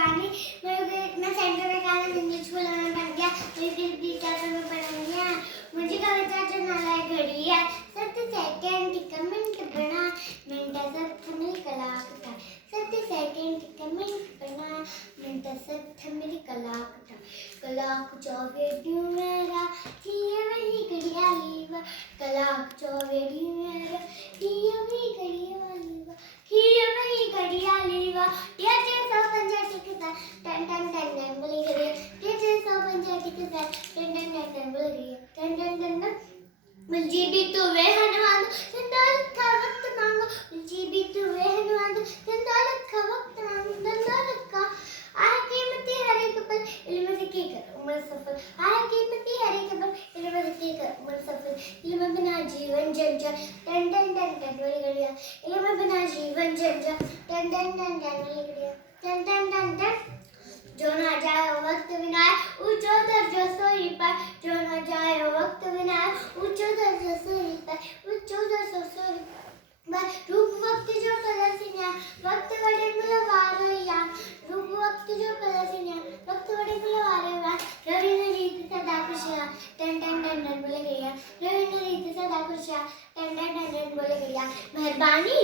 शिवानी। मैं सेंटर में college English school में पढ़ गया। मेरी टीचर में पढ़ गया। मुझे कविता जो नाला है घड़ी है। सत्य सेकंड टिका मिनट बना मिनट सत्य मेरी कलाकता। सत्य सेकंड टिका मिनट बना मिनट सत्य मेरी कलाकता। कलाक चौवेड़ी मेरा किए वही घड़िया लीवा। कलाक चौवेड़ी मेरा किए वही घड़िया लीवा। किए वही घड़िया लीवा। ये 650 टिकट टन टन टन टन बोली गई। ये 650 टिकट टन टन टन टन बोली गई। टन टन टन टन मुझे भी तो वे हनवान दौलत का वक्त मांगो। मुझे भी तो वे हनवान दौलत का वक्त मांगो। दौलत का आया कीमती हर एक पल इल्म से की कर उम्र सफल। आया कीमती हर एक पल इल्म से की कर उम्र सफल। इल्म बिना जीवन जंजल टन टन टन टन बोली गई। इल्म बिना जीवन जंजल टन टन टन टन बोली गई। टन टन टन टन जो ना जाए वक्त विनाय ऊंचो दर्जो सोई पर। जो ना जाए वक्त विनाय ऊंचो दर्जो सोई पर। ऊंचो दर्जो सोई पर रूप वक्त जो कलसिन्या वक्त वडे मुलवारो या। रूप वक्त जो कलसिन्या वक्त वडे मुलवारो या। रवि ने रीत सदा खुशियां टन टन टन टन बोले गया। रवि ने रीत सदा खुशियां टन टन टन टन बोले गया। मेहरबानी।